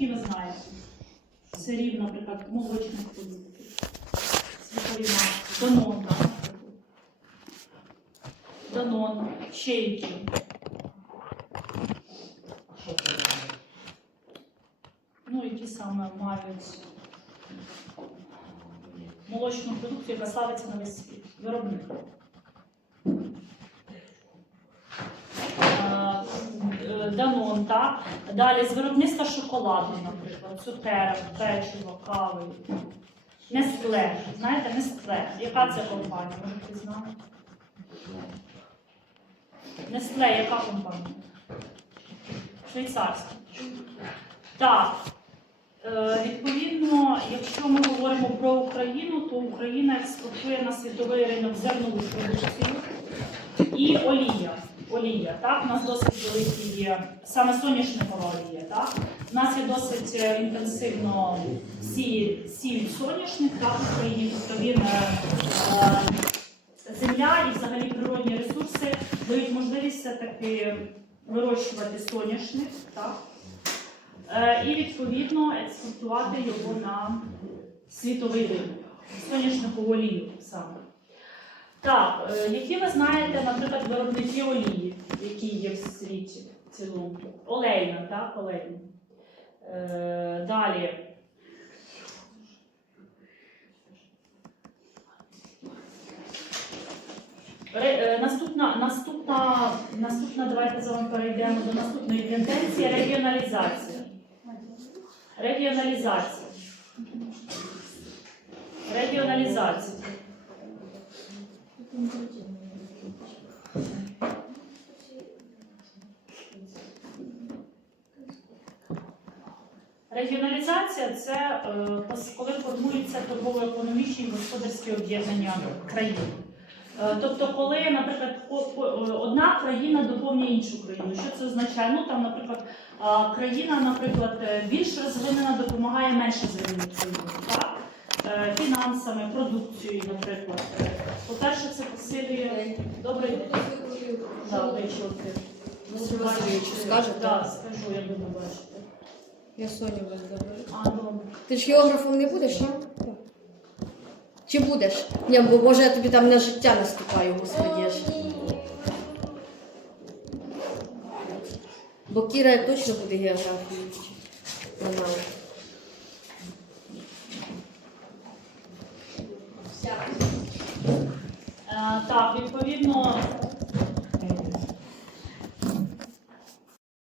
які ви знаєте? Сирів, наприклад, молочних продуктів, світові маски, Данон. Данон, ще які. Ну, які саме мають молочну продукцію, яка славиться на весь світ. Виробник. Е, е, Данон, так. Далі з виробництва шоколаду, наприклад, цукерок, печиво, кави. Нестле. Знаєте, Нестле. Яка це компанія? Може, хтось знає? Нестле, яка компанія? Швейцарська. Так. Е, Відповідно, якщо ми говоримо про Україну, то Україна експортує на світовий ринок зернову продукцію і олія. Олія, так, у нас досить великий є, саме соняшникова олія, так. У нас є досить е, інтенсивно сі, сіль соняшник, так, в Україні, тобто він е, е, земля і взагалі природні ресурси дають можливість все-таки вирощувати соняшник, так. Е, і відповідно експортувати його на світовий ринок. Соняшникову олію саме. Так, е, які ви знаєте, наприклад, виробники олії, які є в світі в цілому? Олейна, так, олейна. Е, далі. Е, Наступна, наступна, наступна, давайте з вами перейдемо до наступної тенденції регіоналізація. Регіоналізація. Регіоналізація. Регіоналізація це е, коли формуються торгово-економічні і господарські об'єднання країн. Е, Тобто, коли, наприклад, одна країна доповнює іншу країну. Що це означає? Ну там, наприклад, країна, наприклад, е, більш розвинена допомагає менш розвиненій країні, Фінансами, продукцією, наприклад. Е, По-перше, це посилює добрий. Вийшло ти. Скажете? Так, скажу, я буду бачити. Я Соню вас добре. Ти ж географом не будеш, ні? Чи будеш? Ні, бо може я тобі там на життя наступаю, господі. Бо Кіра точно буде географію Відповідно,